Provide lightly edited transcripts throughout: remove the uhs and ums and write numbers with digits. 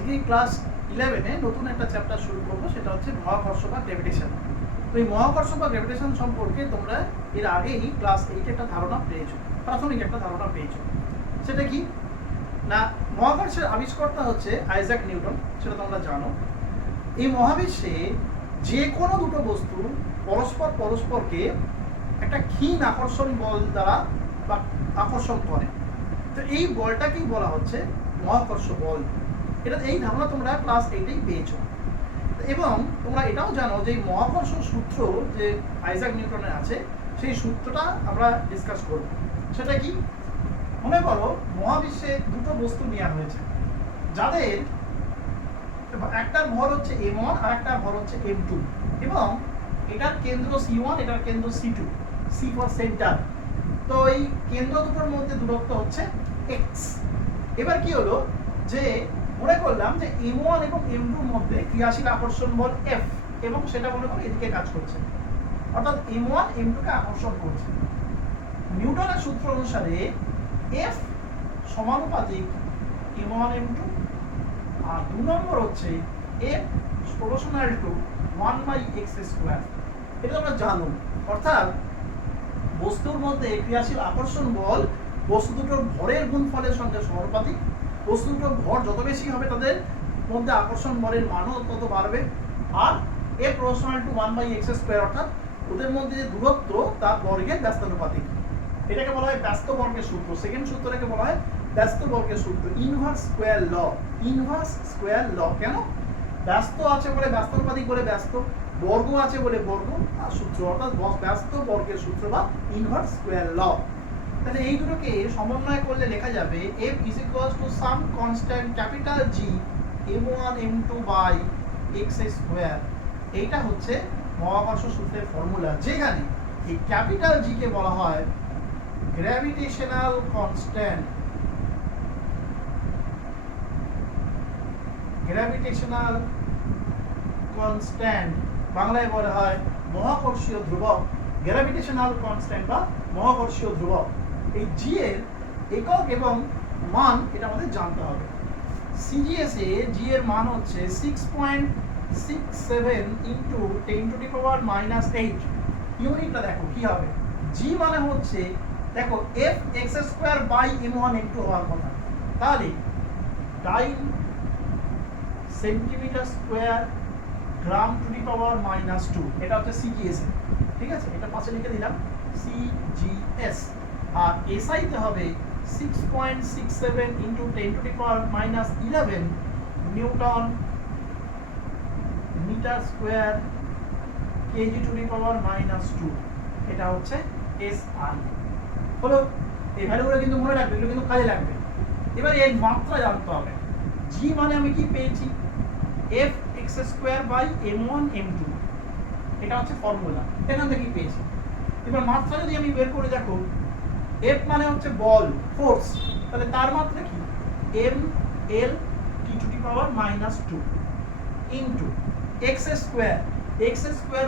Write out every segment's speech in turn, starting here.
আজকে ক্লাস 11-এ নতুন একটা চ্যাপ্টার শুরু করবো, সেটা হচ্ছে মহাকর্ষ বা গ্র্যাভিটেশন। তো এই মহাকর্ষ বা গ্র্যাভিটেশন সম্পর্কে তোমরা এর আগেই ক্লাস 8 একটা ধারণা পেয়েছো, প্রাথমিক একটা ধারণা পেয়েছো। সেটা কি না, মহাকর্ষের আবিষ্কর্তা হচ্ছে আইজ্যাক নিউটন, সেটা তোমরা জানো। এই মহাবিশ্বে যে কোনো দুটো বস্তু পরস্পরকে একটা ক্ষীণ আকর্ষণ বল দ্বারা বা আকর্ষণ করে, তো এই বলটাকেই বলা হচ্ছে মহাকর্ষ বল। এটা এই ধারণা তোমরা ক্লাস 8-এই পেয়েছো। এবং তোমরা এটাও জানো যে মহাকর্ষ সূত্র যে আইজ্যাক নিউটনের আছে, সেই সূত্রটা আমরা ডিসকাস করব। সেটা কি, মনে করো মহাবিশ্বে দুটো বস্তু নেওয়া হয়েছে, যাদের একটার ভর হচ্ছে m1 আর একটার ভর হচ্ছে m2, এবং এটার কেন্দ্র c1, এটার কেন্দ্র c2, c ফর সেন্টার। তো এই কেন্দ্র দুটোর মধ্যে দূরত্ব হচ্ছে x। এবার কি হলো যে মনে করলাম যে m1 এবং m2 এর মধ্যে ক্রিয়াশীল আকর্ষণ বল F, এবং সেটা মনে করো এদিকে কাজ করছে, অর্থাৎ m1 m2 কে আকর্ষণ করছে। নিউটনের সূত্র অনুসারে F সমানুপাতিক m1 m2, আর 2 নম্বর হচ্ছে F প্রপোর্শনাল টু 1/x²। এটা তোমরা জানো, অর্থাৎ বস্তুর মধ্যে ক্রিয়াশীল আকর্ষণ বল বস্তু দুটোর ভরের গুণফলের সঙ্গে সমানুপাতিক। বস্তু দুটোর ভর যত বেশি হবে তাদের মধ্যে আকর্ষণ বলের মানও তত বাড়বে। আর F প্রপোর্শনাল টু 1/x², অর্থাৎ ওদের মধ্যে যে দূরত্ব তার বর্গের ব্যস্তানুপাতিক। এটাকে বলা হয় ব্যস্ত বর্গের সূত্র। সেকেন্ড সূত্রটাকে বলা হয় ব্যস্ত বর্গের সূত্র, ইনভার্স স্কয়ার ল। ইনভার্স স্কয়ার ল কেন? ব্যস্ত আছে বলে ব্যস্তানুপাতিক বলে ব্যস্ত, বর্গ আছে বলে বর্গ, আর সূত্র অর্থাৎ ব্যস্ত বর্গের সূত্র বা ইনভার্স স্কয়ার ল। তাহলে এই দুটোকে সমন্বয় করলে লেখা যাবে F is equals to some constant capital G m1 m2 by x²। এইটা হচ্ছে মহাকর্ষ সূত্রের ফর্মুলা, যেখানে এই ক্যাপিটাল জি কে বলা হয় গ্র্যাভিটেশনাল কনস্ট্যান্ট। গ্র্যাভিটেশনাল কনস্ট্যান্ট বাংলায় বলা হয় মহাকর্ষীয় ধ্রুবক, গ্র্যাভিটেশনাল কনস্ট্যান্ট বা মহাকর্ষীয় ধ্রুবক। এই জি এর একক এবং মান এটা আমাদের জানতে হবে। সিজিএস এ জি এর মান হচ্ছে 6.67 ইন্টু 10⁻⁻8। ইউনিটটা দেখো কি হবে, জি মানে হচ্ছে দেখো F x² by m1 m2 হওয়ার কথা, তাহলে dyne centimetre square gram to the power -2। এটা হচ্ছে সিজিএস, ঠিক আছে, এটা পাশে লিখে দিলাম সিজিএস। আর এসআই তে হবে 6.67 into 10⁻⁻11 newton metre square kg to the power -2। এটা হচ্ছে এসআই। হলো, এই ভ্যালুগুলো কিন্তু মনে রাখবে, এগুলো কিন্তু কাজে লাগবে। এবার এর মাত্রা জানতে হবে। জি মানে আমি কি পেয়েছি, F x² by m1 m2, এটা হচ্ছে ফর্মুলা, এখান থেকেই পেয়েছি। এবার মাত্রা যদি আমি বের করে দেখো, F মানে হচ্ছে বল, ফোর্স, তাহলে তার মাত্রা কি m l t to the power -2 into x²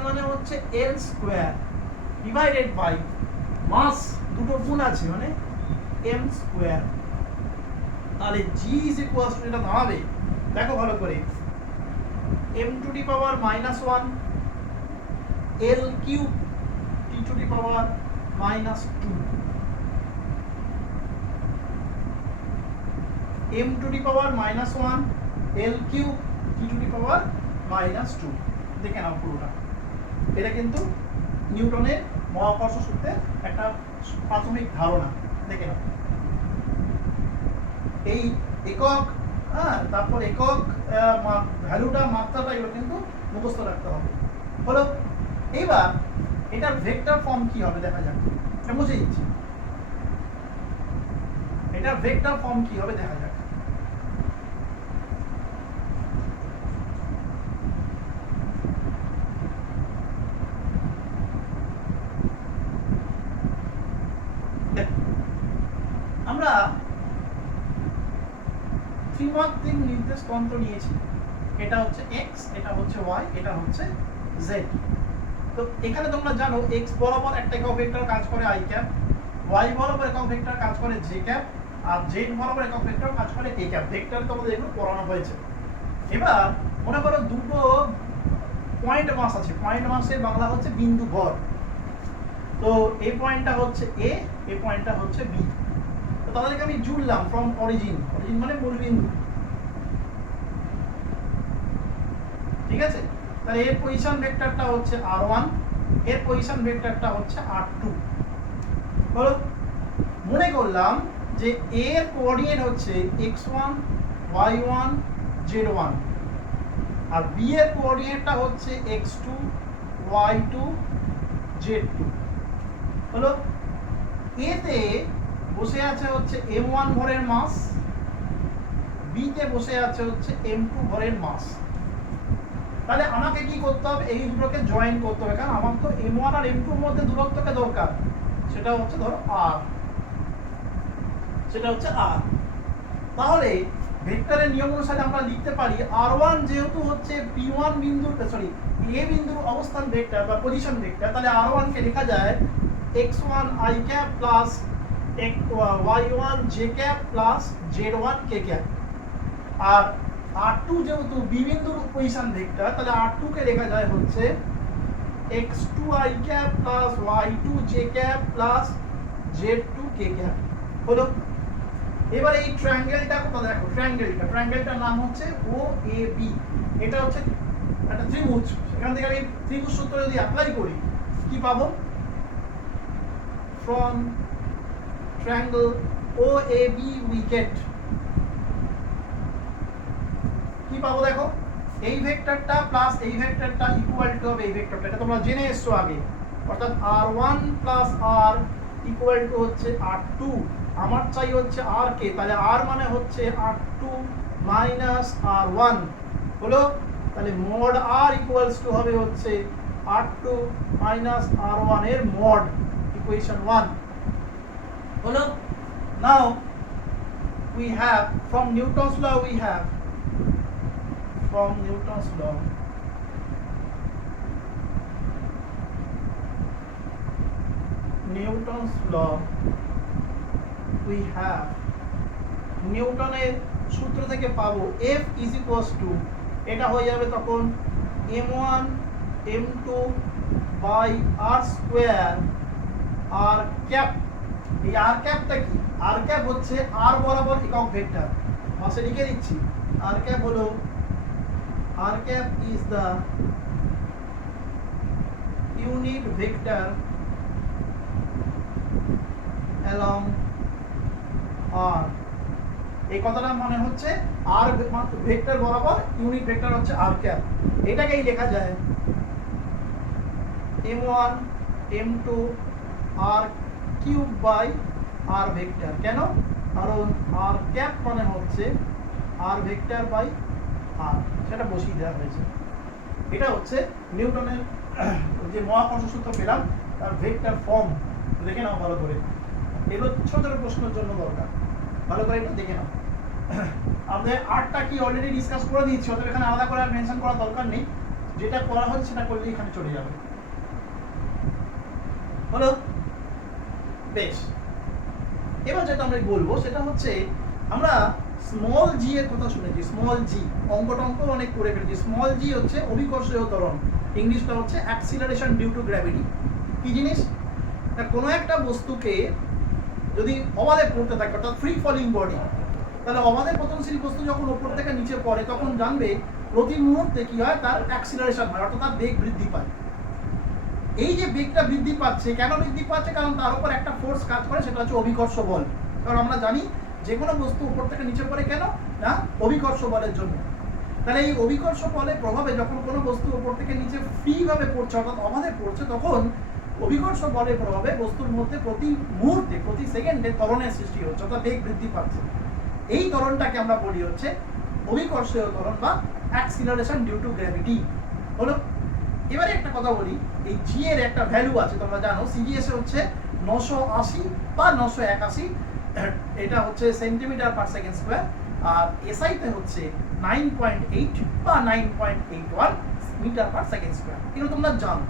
মানে হচ্ছে l² ডিভাইডেড বাই মাস, দুটো গুণ আছে মানে m²। তাহলে g ইজ ইকুয়ালস টু, এটা দাঁড়াবে দেখো ভালো করে, m to the power -1 l cube t to the power -2, m to the power -1 l cube t to the power -2। দেখে নাও পুরোটা, এটা কিন্তু নিউটনের মহাকর্ষ সূত্রের একটা প্রাথমিক ধারণা। দেখে নাও এই একক, তারপর একক ভ্যালুটা, মাত্রাটা, এগুলো কিন্তু মুখস্থ রাখতে হবে। হলো, এইবার এটার ভেক্টর ফর্ম কি হবে দেখা যাক। এটা মুছে দিচ্ছি, এটার ভেক্টর ফর্ম কি হবে দেখা যাক। আমরা ত্রিমাত্রিক নির্দেশ তন্ত্র নিয়েছি, এটা হচ্ছে x, এটা হচ্ছে y, এটা হচ্ছে z। তো এখানে তোমরা জানো x বরাবর একটা একক ভেক্টর কাজ করে i ক্যাপ, y বরাবর একক ভেক্টর কাজ করে j ক্যাপ, আর z বরাবর একক ভেক্টর কাজ করে k ক্যাপ। ভেক্টর তোমাদের এগুলো পড়ানো হয়েছে। এবার মনে করো দুটো পয়েন্ট মাস আছে, পয়েন্ট মাসের বাংলা হচ্ছে বিন্দু ভর। তো এই পয়েন্টটা হচ্ছে এ, এই পয়েন্টটা হচ্ছে বি। তো তাদেরকে আমি জুড়লাম ফ্রম অরিজিন, অরিজিন মানে মূল বিন্দু, ঠিক আছে। তাহলে এর পজিশন ভেক্টরটা হচ্ছে r1, এর পজিশন ভেক্টরটা হচ্ছে r2। বলো, মনে করলাম যে এর কোঅর্ডিনেট হচ্ছে x1 y1 z1 আর বি এর কোঅর্ডিনেটটা হচ্ছে x2 y2 z2। হলো, এতে বসে আছে হচ্ছে m1 ভরের মাস, বিতে বসে আছে হচ্ছে m2 ভরের মাস। তাহলে আমাকে কি করতে হবে, এই দুটোকে জয়েন করতে হবে, কারণ আমার তো m1 আর m2 এর মধ্যে দূরত্বটা দরকার, সেটা হচ্ছে ধরো r, সেটা হচ্ছে r। তাহলে ভেক্টরের নিয়ম অনুসারে আমরা লিখতে পারি r1 যেহেতু হচ্ছে p1 বিন্দুর a বিন্দুর অবস্থান ভেক্টর বা পজিশন ভেক্টর, তাহলে r1 কে লেখা যায় x1 i cap plus y1 j cap plus z1 k cap. আর r2 যেহেতু b বিন্দুর পজিশন ভেক্টর, তাহলে r2 কে লেখা যায় হচ্ছে x2 i cap plus y2 j cap plus z2 k cap. হলো, এবার এই ট্রায়াঙ্গেলটা কোথায় দেখো, ট্রায়াঙ্গেলটার নাম হচ্ছে OAB। এটা হচ্ছে একটা ত্রিভুজ, এখান থেকে আমি ত্রিভুজ সূত্র যদি অ্যাপ্লাই করি কি পাবো, from triangle OAB we get কি পাবো দেখো, এই ভেক্টরটা প্লাস এই ভেক্টরটা ইকুয়াল টু হবে এই ভেক্টরটা, এটা তোমরা জেনে এসছো আগে, অর্থাৎ r1 plus r equal to হচ্ছে r2। আমার চাই হচ্ছে r কে, তাহলে r মানে হচ্ছে r2 মাইনাস r1। হলো, তাহলে মড r ইকুয়ালস টু হবে হচ্ছে r2 মাইনাস r1 এর মড, ইকুয়েশন 1। হলো, নাও we have from Newton's law, we have from Newton's law we have নিউটনের সূত্র থেকে পাবো F is equals to, এটা হয়ে যাবে তখন m1 m2 by r square r cap। এই r ক্যাপটা কি, r ক্যাপ হচ্ছে r বরাবর একক ভেক্টর, পাশে লিখে দিচ্ছি। r ক্যাপ হলো, r cap is the unit vector along r। এই কথাটা মানে হচ্ছে r ভেক্টর বরাবর ইউনিট ভেক্টর হচ্ছে r cap। এটাকেই লেখা যায় m1 m2 r cube by r vector. কেন, কারণ r cap মানে হচ্ছে r ভেক্টর বাই r, সেটা বসিয়ে দেওয়া হয়েছে। এটা হচ্ছে নিউটনের যে মহাকর্ষ সূত্র পেলাম তার ভেক্টর ফর্ম, দেখে নাও ভালো করে, এগুলো ছোট ছোট প্রশ্নের জন্য দরকার, ভালো করে একটু দেখে নাও। আমাদের আর্টটা কি অলরেডি ডিসকাস করে দিয়েছি, অতএব এখানে আলাদা করে আর মেনশন করার দরকার নেই, যেটা করা হচ্ছে সেটা করলে এখানে চলে যাবে। হলো, বেশ। এবার যেটা আমরা বলবো সেটা হচ্ছে, আমরা স্মল জি এর কথা শুনেছি, স্মল জি অঙ্ক অনেক করে ফেলেছি। স্মল জি হচ্ছে অভিকর্ষীয় ত্বরণ, ইংলিশটা হচ্ছে অ্যাক্সিলারেশন ডিউ টু গ্র্যাভিটি। কি জিনিস, কোনো একটা বস্তুকে যদি অবাধে পড়তে থাকে, অর্থাৎ ফ্রি ফলিং বডি, তাহলে অবাধে পতনশীল বস্তু যখন উপর থেকে নিচে পড়ে তখন জানবে প্রতি মুহূর্তে কি হয়, তার অ্যাক্সিলারেশন হয়, অর্থাৎ তার বেগ বৃদ্ধি পায়। এই যে বেগটা বৃদ্ধি পাচ্ছে, কেন বৃদ্ধি পাচ্ছে, কারণ তার উপর একটা ফোর্স কাজ করে, সেটা হচ্ছে অভিকর্ষ বল। কারণ আমরা জানি যে কোনো বস্তু উপর থেকে নিচে পড়ে কেন, না অভিকর্ষ বলের জন্য। তাহলে এই অভিকর্ষ বলের প্রভাবে যখন কোনো বস্তু উপর থেকে নিচে ফ্রি ভাবে পড়ছে, অর্থাৎ অবাধে পড়ছে, তখন অভিকর্ষ বলের প্রভাবে বস্তুর মধ্যে প্রতি মুহূর্তে প্রতি সেকেন্ডে ত্বরণের সৃষ্টি হচ্ছে, অর্থাৎ বেগ বৃদ্ধি পাচ্ছে। এই ত্বরণটাকে আমরা বলি হচ্ছে অভিকর্ষীয় ত্বরণ বা অ্যাক্সিলারেশন ডিউ টু গ্র্যাভিটি। হলো, এবারে একটা কথা বলি, এই জি এর একটা ভ্যালু আছে, তোমরা জানো সিজিএস এ হচ্ছে 980 বা 981, এটা হচ্ছে সেন্টিমিটার পার সেকেন্ড স্কয়ার, আর এসআই তে হচ্ছে 9.8 বা 9.81 মিটার পার সেকেন্ড স্কয়ার। এগুলো তোমরা জানো।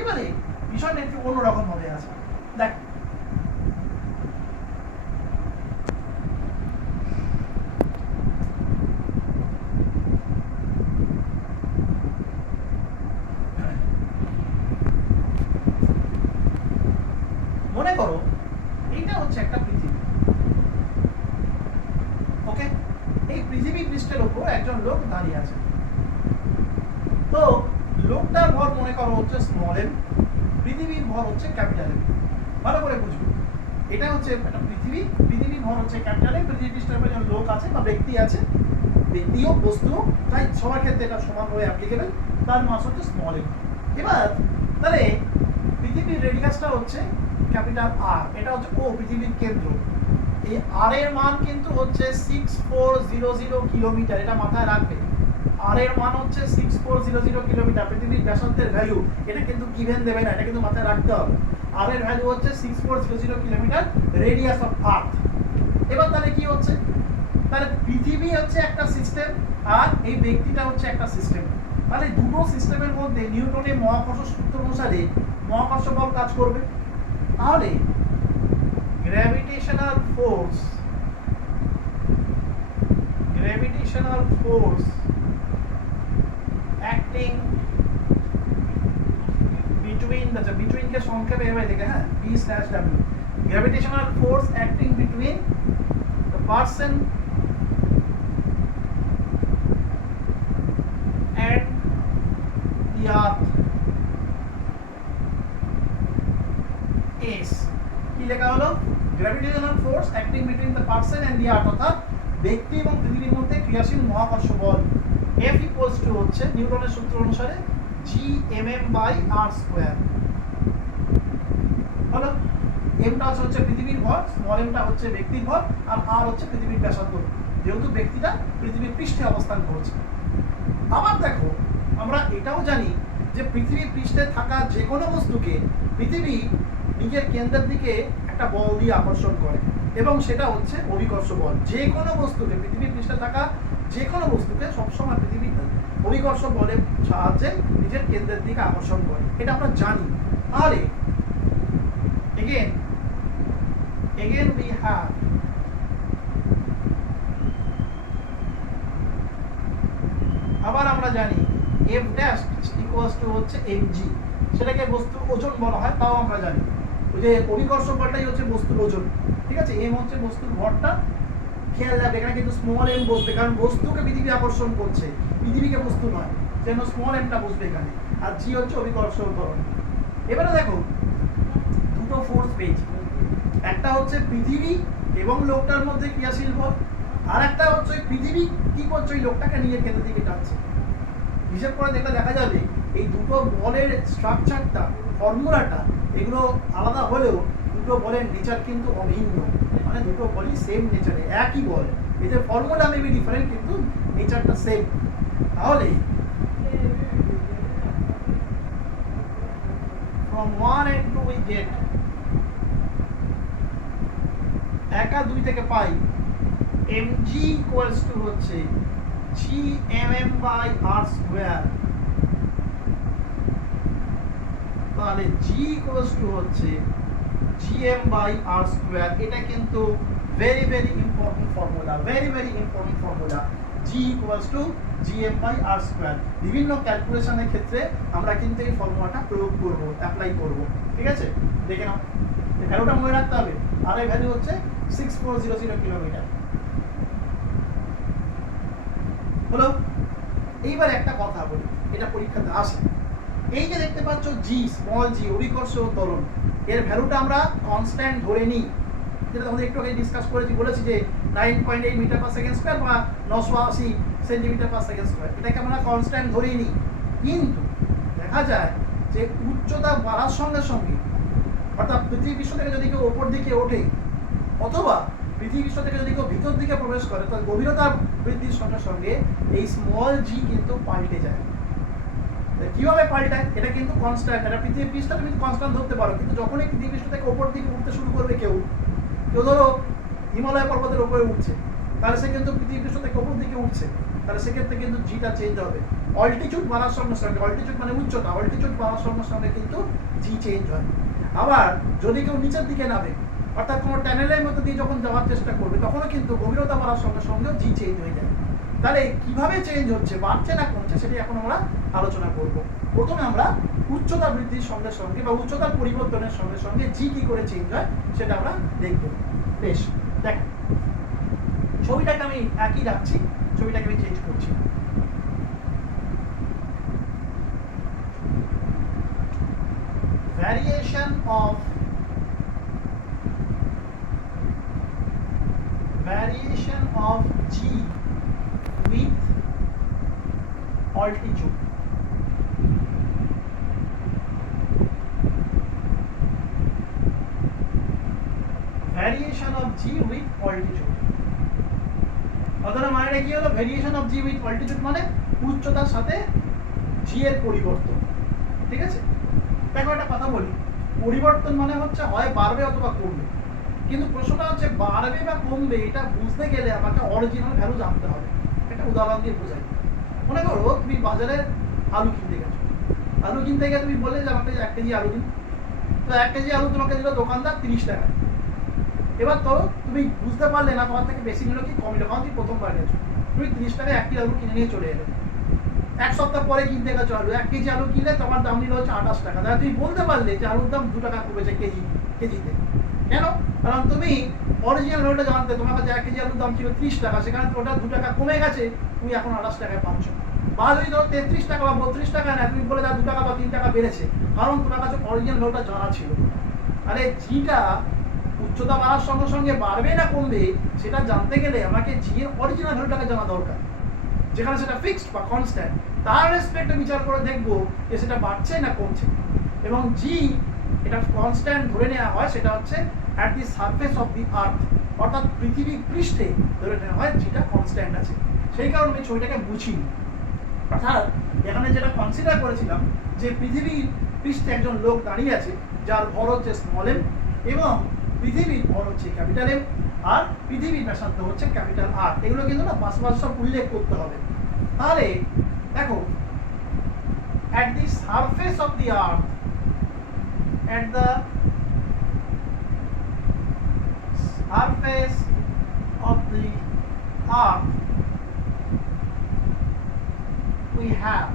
এবারে বিষয়টা একটু অন্যরকম ভাবে আছে, দেখ পৃথিবী পৃষ্ঠের উপর একজন লোক দাঁড়িয়ে আছে। তো লোকটার ভর মনে করো হচ্ছে স্মল এম, পৃথিবীর ভর হচ্ছে ক্যাপিটাল এম। ভালো করে বুঝবো, এটা হচ্ছে একটা পৃথিবীর ভর হচ্ছে ক্যাপিটাল এম, পৃথিবী পৃষ্ঠের উপর একজন লোক আছে বা ব্যক্তি আছে, ব্যক্তিও বস্তু, তাই সবার ক্ষেত্রে এটা সমানভাবে অ্যাপ্লিকেবল, তার মাস হচ্ছে স্মল এম। এবার তাহলে পৃথিবীর রেডিয়াসটা হচ্ছে ক্যাপিটাল আর, এটা হচ্ছে ও পৃথিবীর কেন্দ্র। এই আর এর মান কিন্তু হচ্ছে 6400 কিলোমিটার, এটা মাথায় রাখবে। আর এর মান হচ্ছে 6400 কিলোমিটার, পৃথিবীর ব্যাসার্ধের ভ্যালু, এটা কিন্তু গিভেন দেবে না, এটা কিন্তু মাথায় রাখতে হবে। আর এর ভ্যালু হচ্ছে 6400 কিলোমিটার, রেডিয়াস অফ আর্থ। এবার তাহলে কি হচ্ছে, তাহলে পৃথিবী হচ্ছে একটা সিস্টেম আর এই ব্যক্তিটা হচ্ছে একটা সিস্টেম। তাহলে দুটো সিস্টেমের মধ্যে নিউটনের মহাকর্ষ সূত্র অনুসারে মহাকর্ষ বল কাজ করবে। তাহলে gravitational force acting between কে সংক্ষেপে এভাবে লিখে, হ্যাঁ, B/W, gravitational force acting between the person and the earth is, কি লেখা হলো, gravitational force acting between the person and the earth, অর্থাৎ ব্যক্তি এবং পৃথিবীর মধ্যে ক্রিয়াশীল মহাকর্ষ বল F equals to হচ্ছে নিউটনের সূত্র অনুসারে Gmm/r²। হলো, mটা হচ্ছে পৃথিবীর ভর, স্মল mটা হচ্ছে ব্যক্তির ভর, আর r হচ্ছে পৃথিবীর ব্যাসার্ধ, যেহেতু ব্যক্তিটা পৃথিবীর পৃষ্ঠে অবস্থান করছে। আবার দেখো, আমরা এটাও জানি যে পৃথিবীর পৃষ্ঠে থাকা যে কোনো বস্তুকে পৃথিবী নিজের কেন্দ্রের দিকে একটা বল দিয়ে আকর্ষণ করে, এবং সেটা হচ্ছে অভিকর্ষ বল। যে কোনো বস্তুকে, পৃথিবীর পৃষ্ঠে থাকা যে কোনো বস্তুকে সবসময় পৃথিবী অভিকর্ষ বলের সাহায্যে নিজের কেন্দ্রের দিকে আকর্ষণ করে, এটা আমরা জানি। তাহলে again we have আবার আমরা জানি F dash equals to হচ্ছে mg, সেটাকে বস্তুর ওজন বলা হয়, তাও আমরা জানি। ওই যে অভিকর্ষ বলটাই হচ্ছে বস্তুর ওজন, ঠিক আছে, m হচ্ছে বস্তুর ভরটা। খেয়াল রাখবে এখানে কিন্তু স্মল m বসবে, কারণ বস্তুকে পৃথিবী আকর্ষণ করছে, পৃথিবীকে বস্তু নয়, যেন স্মল mটা বসবে এখানে, আর g হচ্ছে অভিকর্ষ ত্বরণ। এবারে দেখো দুটো ফোর্স পেয়েছি, একটা হচ্ছে পৃথিবী এবং লোকটার মধ্যে ক্রিয়াশীল বল, আর একটা হচ্ছে পৃথিবী কি করছে, ওই লোকটাকে নিজের কেন্দ্রের দিকে টানছে। হিসাব করে দেখলে দেখা যাবে এই দুটো বলের স্ট্রাকচারটা, ফর্মুলাটা, এগুলো আলাদা হলেও দুটো বলের নেচার কিন্তু অভিন্ন, মানে দুটো বলই সেম নেচারে, একই বল, এদের ফর্মুলা মেবি ডিফারেন্ট কিন্তু নেচারটা সেম। তাহলে from 1 and 2 we get, 1 আর 2 থেকে পাই mg equals to হচ্ছে Gmm/r²। তাহলে g equals to হচ্ছে Gm/r²। এটা কিন্তু very very important formula, G equals to Gm/r²। বিভিন্ন ক্যালকুলেশনের ক্ষেত্রে আমরা কিন্তু এই ফর্মুলাটা প্রয়োগ করব, অ্যাপ্লাই করব, ঠিক আছে। দেখে নাও, ভ্যালুটা মনে রাখতে হবে, আর এই ভ্যালু হচ্ছে 6400 কিলোমিটার। হলো, এইবার একটা কথা বলি, এটা পরীক্ষাতে আসে। এই যে দেখতে পাচ্ছ জি, স্মল জি, অভিকর্ষ ত্বরণ, এর ভ্যালুটা আমরা কনস্ট্যান্ট ধরে নিই, যেটা আমাদের একটু আগে ডিসকাস করেছি, বলেছি যে 9.8 মিটার পার সেকেন্ড স্কয়ার বা 980 সেন্টিমিটার পার সেকেন্ড স্কয়ার, এটাকে আমরা কনস্ট্যান্ট ধরে নিই। কিন্তু দেখা যায় যে উচ্চতা বাড়ার সঙ্গে সঙ্গে, অর্থাৎ পৃথিবী পৃষ্ঠ থেকে যদি কেউ ওপর দিকে ওঠে, অথবা পৃথিবী পৃষ্ঠ থেকে যদি কেউ ভিতর দিকে প্রবেশ করে, তাহলে গভীরতা বৃদ্ধির সঙ্গে সঙ্গে এই স্মল জি কিন্তু পাল্টে যায়। কিভাবে পাল্টায়, এটা কিন্তু কনস্ট্যান্ট, এটা পৃথিবী পৃষ্ঠ তুমি কনস্ট্যান্ট ধরতে পারো, কিন্তু যখনই পৃথিবী পৃষ্ঠ থেকে ওপর দিকে উঠতে শুরু করবে কেউ ধরো হিমালয় পর্বতের উপরে উঠছে, তাহলে সে কিন্তু পৃথিবী পৃষ্ঠ থেকে ওপর দিকে উঠছে, তাহলে সেক্ষেত্রে কিন্তু জিটা চেঞ্জ হবে। অল্টিটিউড বাড়ার সঙ্গে সঙ্গে, অল্টিটিউড মানে উচ্চতা, অল্টিটিউড বাড়ার সঙ্গে সঙ্গে কিন্তু জি চেঞ্জ হয়। আবার যদি কেউ নিচের দিকে নামে, অর্থাৎ কোনো টানেলের মধ্যে দিয়ে যখন যাওয়ার চেষ্টা করবে, তখনও কিন্তু গভীরতা বাড়ার সঙ্গে সঙ্গেও জি চেঞ্জ হয়ে যায়। তাহলে কিভাবে চেঞ্জ হচ্ছে, বাড়ছে না কমছে, সেটি এখন আমরা আলোচনা করব। প্রথমে আমরা উচ্চতা বৃদ্ধির সঙ্গে সঙ্গে বা উচ্চতার পরিবর্তনের সঙ্গে সঙ্গে জি কি করে চেঞ্জ হয় সেটা আমরা দেখব। বেশ, দেখ ছবিটাকে আমি একই রাখছি, ছবিটাকে আমি চেঞ্জ করছি। variation of g with altitude. Variation of g with altitude. অতটা মানে কি হলো? Variation of G with altitude মানে উচ্চতার সাথে জি এর পরিবর্তন। ঠিক আছে, দেখো একটা কথা বলি, পরিবর্তন মানে হচ্ছে হয় বাড়বে অথবা কমবে, কিন্তু প্রশ্নটা হচ্ছে বাড়বে বা কমবে এটা বুঝতে গেলে আমাকে অরিজিনাল ভ্যালু জানতে হবে। একটা উদাহরণ দিয়ে বোঝাই। মনে করো তুমি বাজারে আলু কিনতে গেছো, আলু কিনতে গিয়ে তুমি বললে যে আমাকে 1 কেজি আলু দিন, তো 1 কেজি আলু তোমাকে দিল দোকানদার 30 টাকা। এবার তো তুমি বুঝতে পারলে না তোমার থেকে বেশি নিল কি কম নিল, কারণ তুমি প্রথমবার গেছো, তুমি 30 টাকায় 1 কেজি আলু কিনে নিয়ে চলে এলে। 1 সপ্তাহ পরে কিনতে গেছো আলু, 1 কেজি আলু কিনলে তোমার দাম নিল হচ্ছে 28 টাকা। তাহলে তুমি বলতে পারলে যে আলুর দাম 2 টাকা কমেছে কেজিতে। কেন? কারণ তুমি অরিজিনাল ভ্যালুটা জানতে, তোমার কাছে 1 কেজি আলুর দাম ছিল 30 টাকা, সেখানে ওটা 2 টাকা কমে গেছে, তুমি এখন 28 টাকায় পাচ্ছ। বা যদি ধরো 33 টাকা বা 32 টাকা না, তুমি বলে দাও 2 টাকা বা 3 টাকা বেড়েছে, কারণ তোমার কাছে অরিজিনাল ভ্যালুটা জানা ছিল। আরে জিটা উচ্চতা বাড়ার সঙ্গে সঙ্গে বাড়বে না কমবে সেটা জানতে গেলে আমাকে জি এর অরিজিনাল ভ্যালুটাকে জানা দরকার, যেখানে সেটা ফিক্সড বা কনস্ট্যান্ট। তার রেসপেক্টে বিচার করে দেখবো যে সেটা বাড়ছে না কমছে। এবং জি এটা কনস্ট্যান্ট ধরে নেওয়া হয়, সেটা হচ্ছে at the surface of the earth, অর্থাৎ পৃথিবী পৃষ্ঠে ধরে নেওয়া হয় জিটা কনস্ট্যান্ট আছে। সেই কারণে আমি ছবিটাকে বুঝিনি। অর্থাৎ এখানে যেটা কনসিডার করেছিলাম যে পৃথিবীর পৃষ্ঠে একজন লোক দাঁড়িয়ে আছে যার ভর হচ্ছে স্মল এম, এবং পৃথিবীর ভর হচ্ছে ক্যাপিটাল এম, আর পৃথিবীর ব্যাসার্ধ হচ্ছে ক্যাপিটাল আর। এগুলো কিন্তু না বাসবাস সব উল্লেখ করতে হবে। তাহলে দেখো, at the surface of the earth, at the surface of the earth we have,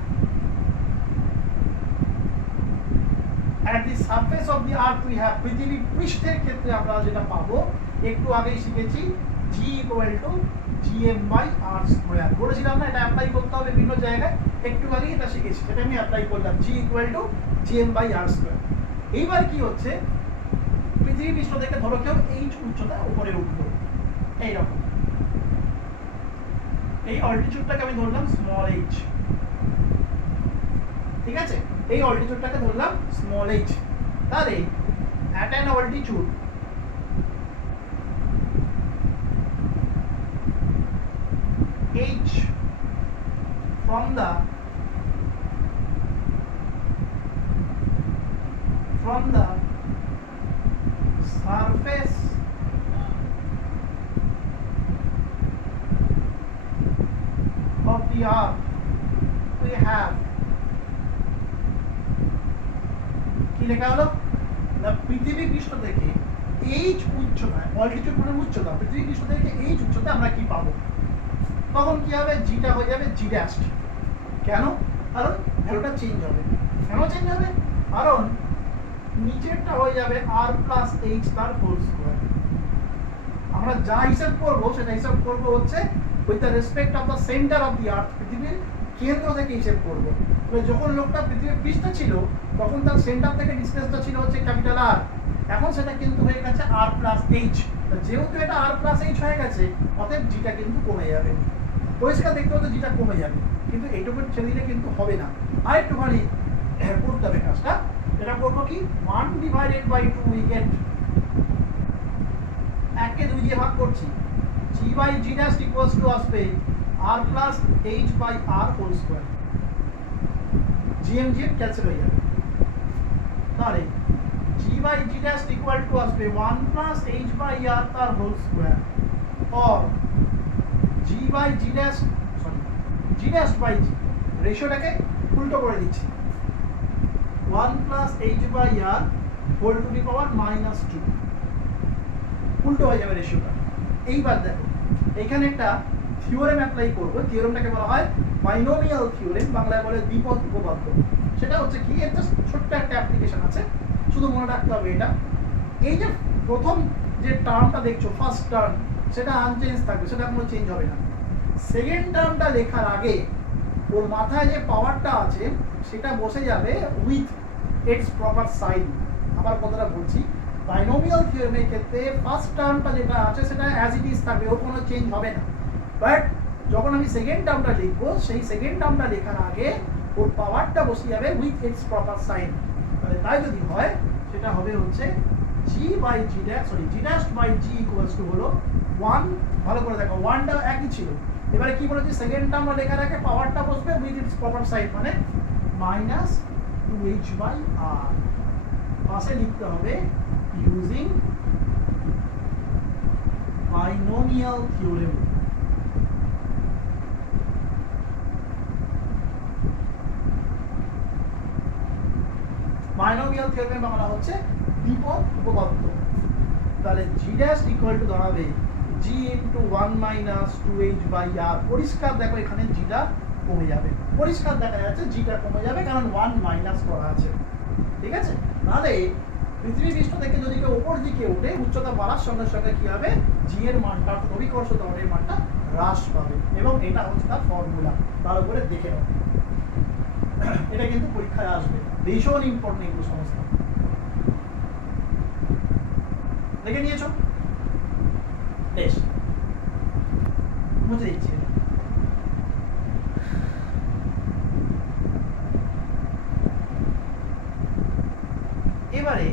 at the surface of the earth we have, পৃথিবী পৃষ্ঠের ক্ষেত্রে আমরা যেটা পাবো একটু আগেই শিখেছি g equal to gm/r²। বলেছিলাম না এটা অ্যাপ্লাই করতে হবে বিভিন্ন জায়গায়, একটু আগেই এটা শিখেছি, সেটা আমি অ্যাপ্লাই করলাম g equal to gm/r²। এইবার কি হচ্ছে, পৃথিবী পৃষ্ঠ থেকে ধরো কেউ এই উচ্চতা উপরে উঠলো, এইরকম, এই অল্টিটিউডটাকে আমি ধরলাম স্মল h। ঠিক আছে, এই অল্টিটিউডটাকে ধরলাম স্মল h। তাহলে at an altitude h from the surface of the earth we have, কি লেখা হলো না, পৃথিবী পৃষ্ঠ থেকে h উচ্চতায়, অল্টিটিউড মানে উচ্চতা, পৃথিবী পৃষ্ঠ থেকে h উচ্চতায় আমরা কি পাবো, তখন কি হবে, জিটা হয়ে যাবে জি ড্যাশ। কেন? কারণ ভ্যালুটা চেঞ্জ হবে। কেন চেঞ্জ হবে? কারণ নিচেরটা হয়ে যাবে r প্লাস h তার হোল স্কয়ার। আমরা যা হিসাব করব সেটা হিসাব করব হচ্ছে with the respect of the centre of the earth, পৃথিবীর কেন্দ্র থেকে হিসাব করব। যখন লোকটা পৃথিবীর পৃষ্ঠে ছিল তখন তার সেন্টার থেকে ডিসটেন্সটা ছিল হচ্ছে ক্যাপিটাল আর, এখন সেটা কিন্তু হয়ে গেছে r প্লাস h। যেহেতু এটা r প্লাস h হয়ে গেছে, অতএব জিটা কিন্তু কমে যাবে। পরিষ্কার দেখতে হতো জিটা কমে যাবে, কিন্তু এইটুকু ছেড়ে দিলে কিন্তু হবে না, আর একটুখানি করতে হবে কাজটা। এটা করবো কি, 1/2 উই গেট, 1 কে 2 দিয়ে ভাগ করছি, g/g ড্যাশ ইকুয়ালস টু আসবে r plus h/r whole square. gm cancel হয়ে যাবে, তাহলে g/g ড্যাশ ইকুয়াল টু আসবে 1 প্লাস h/r তার whole square, or g/g dash, sorry g dash by g, রেশিওটাকে উল্টো করে দিচ্ছি, 1 plus h/r whole to the power -2, উল্টো হয়ে যাবে রেশিওটা। এইবার দেখো এখানে একটা থিওরেম অ্যাপ্লাই করব, থিওরেমটাকে বলা হয় বাইনোমিয়াল থিওরেম, বাংলায় বলে দ্বিপদ উপপাদ্য। সেটা হচ্ছে কি, এর জাস্ট ছোট্ট একটা অ্যাপ্লিকেশন আছে, শুধু মনে রাখতে হবে এটা, এই যে প্রথম যে টার্মটা দেখছো ফার্স্ট টার্ম, সেটা আনচেঞ্জ থাকবে, সেটা কোনো চেঞ্জ হবে না। সেকেন্ড টার্মটা লেখার আগে ওর মাথায় যে পাওয়ারটা আছে সেটা বসে যাবে উইথ ইটস প্রপার সাইন। আবার কথাটা বলছি, বাইনোমিয়াল থিওরেমের ক্ষেত্রে ফার্স্ট টার্মটা যেটা আছে সেটা অ্যাজ ইট ইজ থাকবে, ওর কোনো চেঞ্জ হবে না। বাট যখন আমি সেকেন্ড টার্মটা লিখবো, সেই সেকেন্ড টার্মটা লেখার আগে ওর পাওয়ারটা বসে যাবে উইথ ইটস প্রপার সাইন। তাহলে তাই যদি হয় সেটা হবে হচ্ছে G by G dash, sorry G dash by G equals to হলো 1। ভালো করে দেখো, 1টা একই ছিল। এবারে কি বলেছি, সেকেন্ড টার্মটা লেখার আগে পাওয়ারটা বসবে উইথ ইটস প্রপার সাইন, মানে মাইনাস 2h বাই r। পাশে লিখতে হবে using binomial theorem. Binomial theorem Bangla হচ্ছে দ্বিপদ উপপাদ্য। তাহলে জি ড্যাশ ইকুয়াল টু দাঁড়াবে G into 1 minus 2h by r। পরিষ্কার দেখো এখানে জিটা কমে যাবে, পরিষ্কার দেখা যাচ্ছে জিটা কমে যাবে কারণ 1 মাইনাস করা আছে। ঠিক আছে, তাহলে পৃথিবী পৃষ্ঠ থেকে যদি কেউ উপর দিকে ওঠে, উচ্চতা বাড়ার সঙ্গে সঙ্গে কি হবে, জি এর মানটা, অভিকর্ষ ত্বরণের মানটা হ্রাস পাবে, এবং এটা হচ্ছে তার ফর্মুলা। তার উপরে দেখে নাও, এটা কিন্তু পরীক্ষায় আসবে, ভীষণ ইম্পর্টেন্ট এগুলো সমস্ত। দেখে নিয়েছো? বেশ, বুঝে দিচ্ছি। এবারে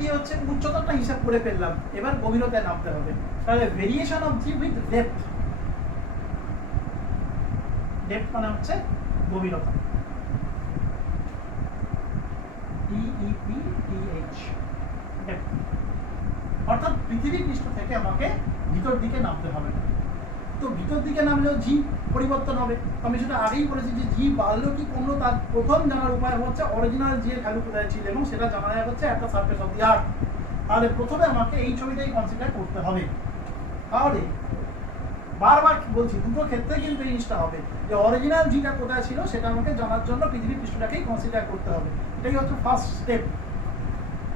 কি হচ্ছে, উচ্চতাটা হিসাব করে ফেললাম, এবার গভীরতায় নামতে হবে। তাহলে variation of G with depth, depth মানে হচ্ছে গভীরতা, DEPTH, ডেপথ। অর্থাৎ পৃথিবী পৃষ্ঠ থেকে আমাকে ভিতর দিকে নামতে হবে। তো ভিতর দিকে নামলেও জি পরিবর্তন হবে। আমি সেটা আগেই বলেছি যে জি বাড়লেও কি কমলো, তার প্রথম জানার উপায় হচ্ছে অরিজিনাল জি এর ভ্যালু কোথায় ছিল, এবং সেটা জানা যায় হচ্ছে একটা সারফেস অফ দি আর্থ। তাহলে প্রথমে আমাকে এই ছবিটাই কনসিডার করতে হবে। তাহলে বারবার বলছি, দুটো ক্ষেত্রে কিন্তু এই জিনিসটা হবে যে অরিজিনাল জিটা কোথায় ছিল সেটা আমাকে জানার জন্য পৃথিবী পৃষ্ঠটাকেই কনসিডার করতে হবে। এটাই হচ্ছে ফার্স্ট স্টেপ।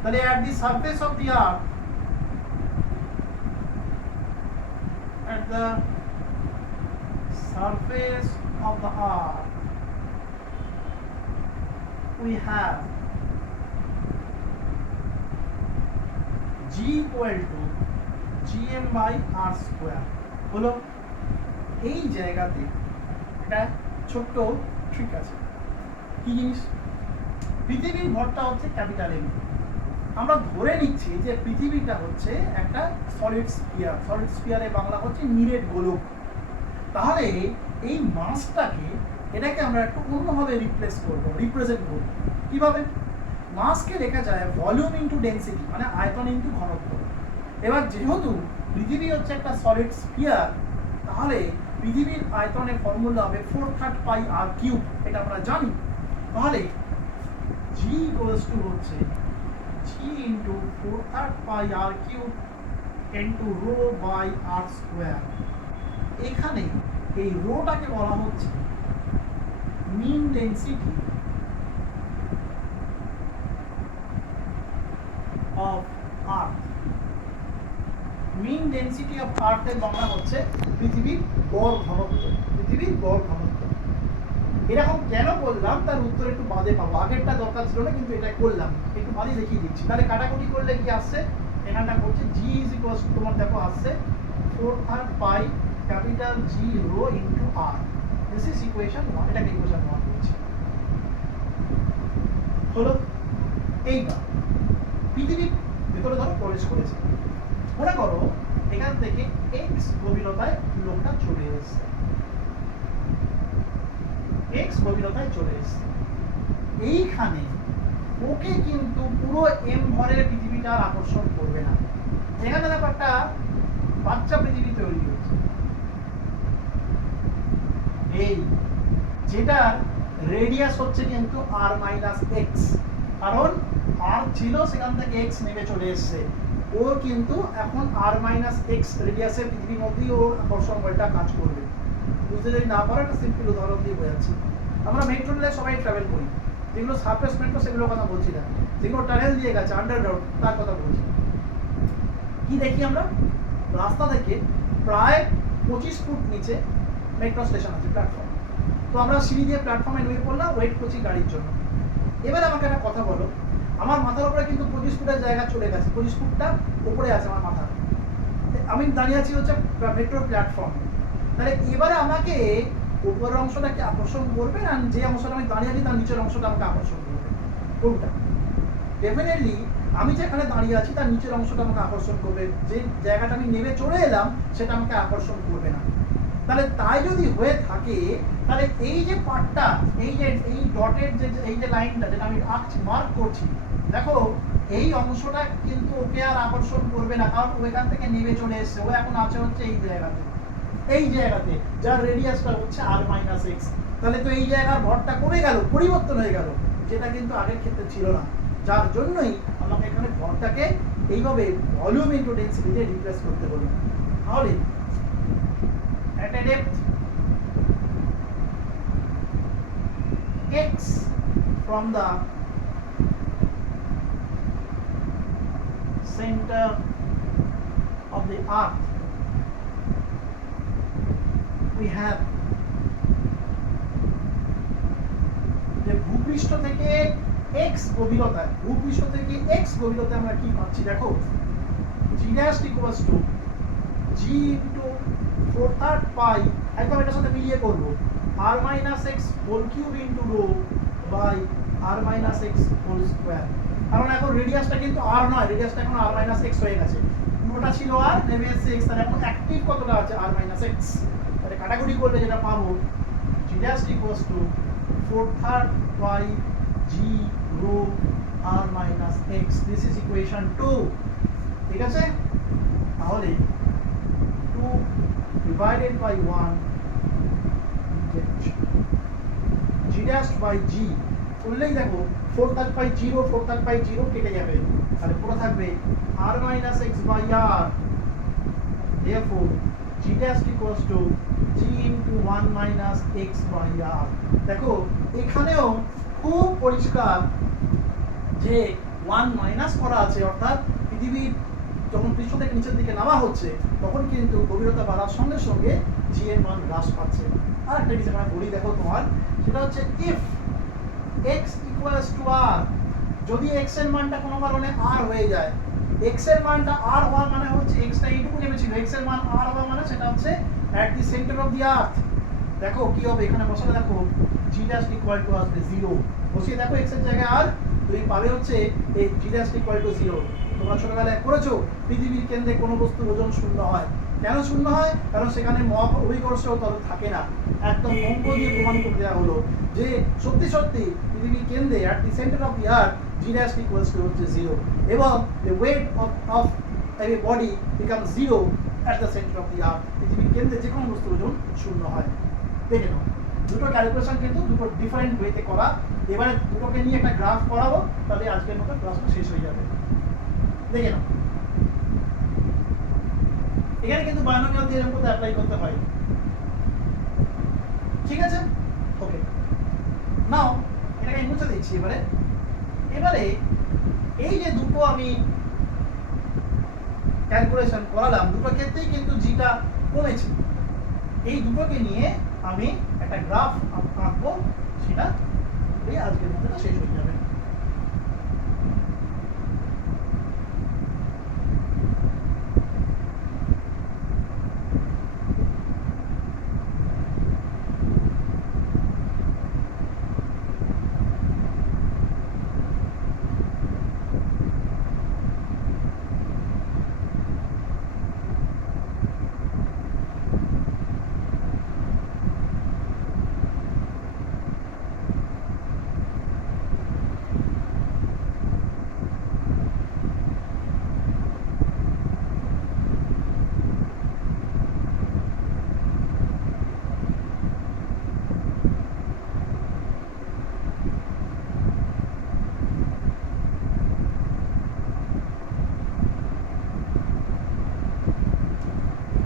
তাহলে at the surface of the earth, at the surface of the earth we have g equal to gm by r square। হলো এই জায়গাতে একটা ছোট্ট ট্রিক আছে। কি জিনিস, পৃথিবীর ভরটা হচ্ছে ক্যাপিটাল এম। আমরা ধরে নিচ্ছি যে পৃথিবীটা হচ্ছে একটা সলিড স্ফিয়ার, সলিড স্ফিয়ারে বাংলা হচ্ছে নিরেট গোলক। তাহলে এই মাসটাকে, এটাকে আমরা একটু অন্যভাবে রিপ্রেজেন্ট করবো। কিভাবে? মাসকে লেখা যায় ভলিউম ইন্টু ডেন্সিটি, মানে আয়তন ইন্টু ঘনত্ব। এবার যেহেতু পৃথিবী হচ্ছে একটা সলিড স্ফিয়ার, তাহলে পৃথিবীর আয়তনের ফর্মুলা হবে 4/3 পাই আর কিউব, এটা আমরা জানি। তাহলে জি ইকুয়ালস টু হচ্ছে g into 4/3 pi r cube into rho by r square। এখানে এই রোটাকে বলা হচ্ছে mean density of earth. Mean density of earth এর বাংলা হচ্ছে পৃথিবীর গড় ঘনত্ব, পৃথিবীর গড় ঘনত্ব। এরকম কেন করলাম তার উত্তর একটু বাদে পাবো, আগেরটা দরকার ছিল না কিন্তু এটা করলাম, একটু বাদে দেখিয়ে দিচ্ছি। তাহলে কাটাকুটি করলে কি আসছে, এখানটা করছে জি ইজ ইকুয়ালস টু, তোমার দেখো আসছে 4/3 pi capital G rho into r. This is equation 1, এটাকে ইকুয়েশন 1 বলছি। হলো এইবার পৃথিবীর ভিতরে ধরো প্রবেশ করেছে, মনে করো এখান থেকে এক্স গভীরতায় লোকটা চলে এসেছে, এক্স গভীরতায় চলে এসেছে। এইখানে ওকে কিন্তু পুরো এম ভরের পৃথিবীটা আকর্ষণ করবে না। এখানে দেখো একটা বাচ্চা পৃথিবী তৈরি হচ্ছে, এই যেটার রেডিয়াস হচ্ছে কিন্তু আর মাইনাস এক্স, কারণ আর ছিল সেখান থেকে এক্স নেমে চলে এসছে। ও কিন্তু এখন আর মাইনাস এক্স রেডিয়াসের পৃথিবীর মধ্যেই ওর আকর্ষণ বলটা কাজ করবে। বুঝতে যদি না পারো একটা সিম্পল উদাহরণ দিয়ে বোঝাচ্ছি। আমরা মেট্রো রেলে সবাই ট্রাভেল করি, যেগুলো সারফেস মেট্রো সেগুলোর কথা বলছি না, যেগুলো টানেল দিয়ে গেছে আন্ডারগ্রাউন্ড তার কথা বলছি। কি দেখি আমরা, রাস্তা থেকে প্রায় 25 ফুট নিচে মেট্রো স্টেশন আছে, প্ল্যাটফর্ম। তো আমরা সিঁড়ি দিয়ে প্ল্যাটফর্মে নেমে পড়লাম, ওয়েট করছি গাড়ির জন্য। এবার আমাকে একটা কথা বলো, আমার মাথার উপরে কিন্তু 25 ফুটের জায়গা চলে গেছে, 25 ফুটটা উপরে আছে আমার মাথা, আমি দাঁড়িয়ে আছি হচ্ছে মেট্রো প্ল্যাটফর্ম। তাহলে এবারে আমাকে উপরের অংশটাকে আকর্ষণ করবে না যে অংশটা আমি দাঁড়িয়ে আছি তার নিচের অংশটা আমাকে আকর্ষণ করবে? কোনটা? ডেফিনেটলি আমি যেখানে দাঁড়িয়ে আছি তার নিচের অংশটা আমাকে আকর্ষণ করবে, যে জায়গাটা আমি নেমে চলে এলাম সেটা আমাকে আকর্ষণ করবে না। তাহলে তাই যদি হয়ে থাকে, তাহলে এই যে পার্টটা, এই যে এই ডটের যে এই যে লাইনটা যেটা আমি আঁকছি, মার্ক করছি, দেখো এই অংশটা কিন্তু ওকে আর আকর্ষণ করবে না, কারণ ওইখান থেকে নেমে চলে এসছে, ও এখন আছে হচ্ছে এই জায়গাতে, এই জায়গাতে যার রেডিয়াসটা হচ্ছে r-x। তাহলে তো এই জায়গার ভরটা কমে গেল, পরিবর্তন হয়ে গেল, যেটা কিন্তু আগের ক্ষেত্রে ছিল না। যার জন্যই আমাকে এখানে ভরটাকে এইভাবে ভলিউম ইনটু ডেনসিটি দিয়ে রিপ্লেস করতে বলবো। তাহলে at a depth x from the center of the earth we have যে ভূপৃষ্ঠ থেকে x গভীরতায়, ভূপৃষ্ঠ থেকে x গভীরতায় আমরা কি পাচ্ছি দেখো, g dash equals to g into 4/3 pi, একদম এটার সাথে মিলিয়ে করব, r minus x whole cube into rho by r minus x whole square। কারণ এখন রেডিয়াসটা কিন্তু r নয়, রেডিয়াসটা এখন r minus x হয়ে গেছে, পুরোটা ছিল r, নেমে এসেছে x, তাহলে এখন অ্যাক্টিভ কতটা আছে r minus x। তাহলে কাটাকুটি করলে যেটা পাবো, g dash equals to 4/3 pi g rho r minus x, this is equation 2। ঠিক আছে, তাহলে 2 divided by 1 g dash by g করলেই দেখো 4/3 pi 0 4/3 pi 0 কেটে যাবে, তাহলে পুরো থাকবে r minus x by r, therefore g dash equals to g into 1 minus x by r। দেখো এখানেও খুব পরিষ্কার যে 1 মাইনাস করা আছে, অর্থাৎ পৃথিবীর যখন পৃষ্ঠ থেকে নিচের দিকে নামা হচ্ছে তখন কিন্তু গভীরতা বাড়ার সঙ্গে সঙ্গে জি এর মান হ্রাস পাচ্ছে। আর একটা জিনিস আমরা বলি দেখো তোমার, সেটা হচ্ছে if x equals to r, যদি x এর মানটা কোনো কারণে r হয়ে যায়, x এর মানটা r হওয়া মানে হচ্ছে x টা এইটুকু নেমেছিল, x এর মান r হওয়া মানে সেটা হচ্ছে at the center of the earth। দেখো কি হবে এখানে বসালে, দেখো g dash equal to আসবে 0, বসিয়ে দেখো x এর জায়গায় r, তুমি পাবে হচ্ছে এই g dash equal to 0। তোমরা ছোটবেলায় পড়েছো পৃথিবীর কেন্দ্রে কোনো বস্তুর ওজন শূন্য হয়, কেন শূন্য হয়? কারণ সেখানে অভিকর্ষ তল থাকে না। একদম অঙ্ক দিয়ে প্রমাণ করে দেওয়া হলো যে সত্যি সত্যি পৃথিবীর কেন্দ্রে at the center of the earth g dash equals to হচ্ছে 0, এবং the weight of a body becomes 0 at the center of the earth। পৃথিবীর কেন্দ্রে যে কোনো বস্তুর ওজন শূন্য হয়। দেখে নাও দুটো ক্যালকুলেশন কিন্তু দুটো ডিফারেন্ট ওয়েতে করা। এবারে দুটোকে নিয়ে একটা গ্রাফ করাবো, তাহলে আজকের মতো ক্লাসটা শেষ হয়ে যাবে। দেখে নাও এখানে কিন্তু বায়োনোমিয়াল থিওরেম করতে অ্যাপ্লাই করতে হয়, ঠিক আছে? ওকে, নাও এটাকে আমি মুছে দিচ্ছি। এবারে এই যে দুটো আমি ক্যালকুলেশন করালাম, দুটো ক্ষেত্রেই কিন্তু জিটা কমেছে। এই দুটোকে নিয়ে আমি একটা গ্রাফ আঁকবো, সেটা আজকের মতো শেষ হয়ে যাবে।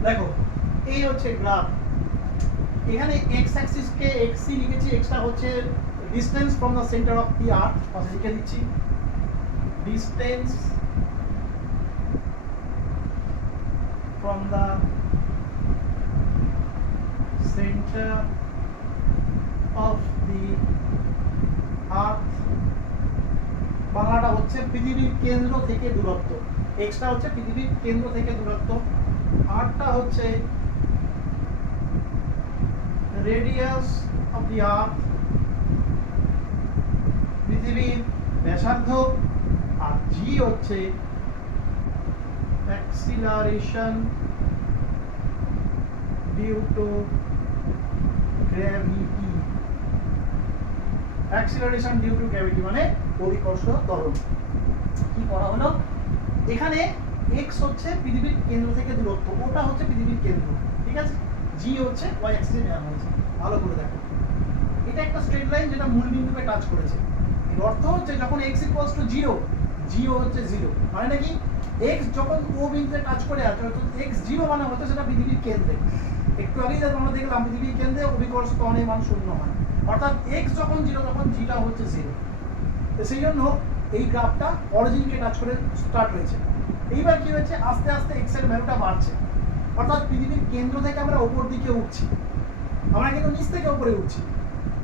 দেখো এই হচ্ছে গ্রাফ, এখানে x অ্যাক্সিস কে xc লিখেছি, xটা হচ্ছে distance from the centre of the earth, পাশে লিখে দিচ্ছি distance from the centre of the earth, বাংলাটা হচ্ছে পৃথিবীর কেন্দ্র থেকে দূরত্ব। এক্সটা হচ্ছে পৃথিবীর কেন্দ্র থেকে দূরত্ব, আরটা হচ্ছে রেডিয়াস অফ দি আর্থ, পৃথিবীর ব্যাসার্ধ, আর জি হচ্ছে acceleration due to gravity. Acceleration due to gravity মানে অভিকর্ষ ত্বরণ। কি করা হলো, এখানে এক্স হচ্ছে পৃথিবীর কেন্দ্র থেকে দূরত্ব, ওটা হচ্ছে পৃথিবীর কেন্দ্র, ঠিক আছে। জি হচ্ছে ওয়াই অ্যাক্সিসে নেওয়া হয়েছে। ভালো করে দেখো, এটা একটা স্ট্রেট লাইন যেটা মূল বিন্দুকে টাচ করেছে। এর অর্থ হচ্ছে যখন x equals to zero, Jio হচ্ছে জিরো, মানে নাকি এক্স যখন ও বিন্দুতে টাচ করে আছে অর্থাৎ এক্স জিরো মানে হচ্ছে সেটা পৃথিবীর কেন্দ্রে। একটু আগেই আমরা দেখলাম পৃথিবীর কেন্দ্রে অভিকর্ষ ত্বরণের মান শূন্য হয়, অর্থাৎ এক্স যখন জিরো তখন জিটা হচ্ছে জিরো। তো সেই জন্য এই গ্রাফটা অরিজিনকে টাচ করে স্টার্ট হয়েছে। এইবার কি হয়েছে, আস্তে আস্তে এক্স এর ভ্যালুটা বাড়ছে, অর্থাৎ পৃথিবীর কেন্দ্র থেকে আমরা ওপর দিকে উঠছি, আমরা কিন্তু নিচ থেকে উপরে উঠছি।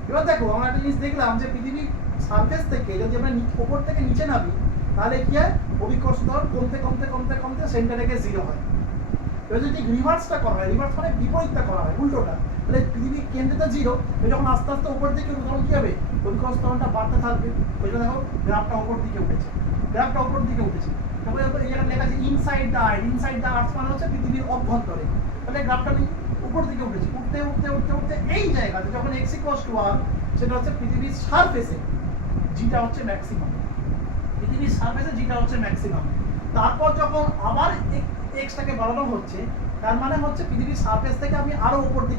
এবার দেখো আমরা একটা জিনিস দেখলাম যে পৃথিবীর সারফেস থেকে যদি আমরা ওপর থেকে নিচে নামি তাহলে কি হয়, অভিকর্ষ ত্বরণ কমতে কমতে কমতে কমতে সেন্টারে গিয়ে জিরো হয়। এবার যদি রিভার্সটা করা হয়, রিভার্স মানে বিপরীতটা করা হয়, উল্টোটা, তাহলে পৃথিবীর কেন্দ্রটা জিরো, যখন আস্তে আস্তে উপর দিকে তখন কি হবে, অভিকর্ষ ত্বরণটা বাড়তে থাকবে। ওই জন্য দেখো গ্রাফটা উপর দিকে উঠেছে, গ্রাফটা উপর দিকে উঠেছে। তারপরে এই জায়গায় লেখা আছে inside the earth, inside the earth মানে হচ্ছে পৃথিবীর অভ্যন্তরে, তাহলে গ্রাফটা উপর দিকে উঠেছে, উঠতে উঠতে উঠতে উঠতে এই জায়গাতে যখন এক্স ইকুয়ালস টু 1 সেটা হচ্ছে পৃথিবীর সারফেসে জিটা হচ্ছে ম্যাক্সিমাম, পৃথিবীর সারফেসে জিটা হচ্ছে ম্যাক্সিমাম। তারপর যখন আবার এক্সটাকে বাড়ানো হচ্ছে তার মানে হচ্ছে পৃথিবীর সারফেস থেকে আমি আরো উপর দিকে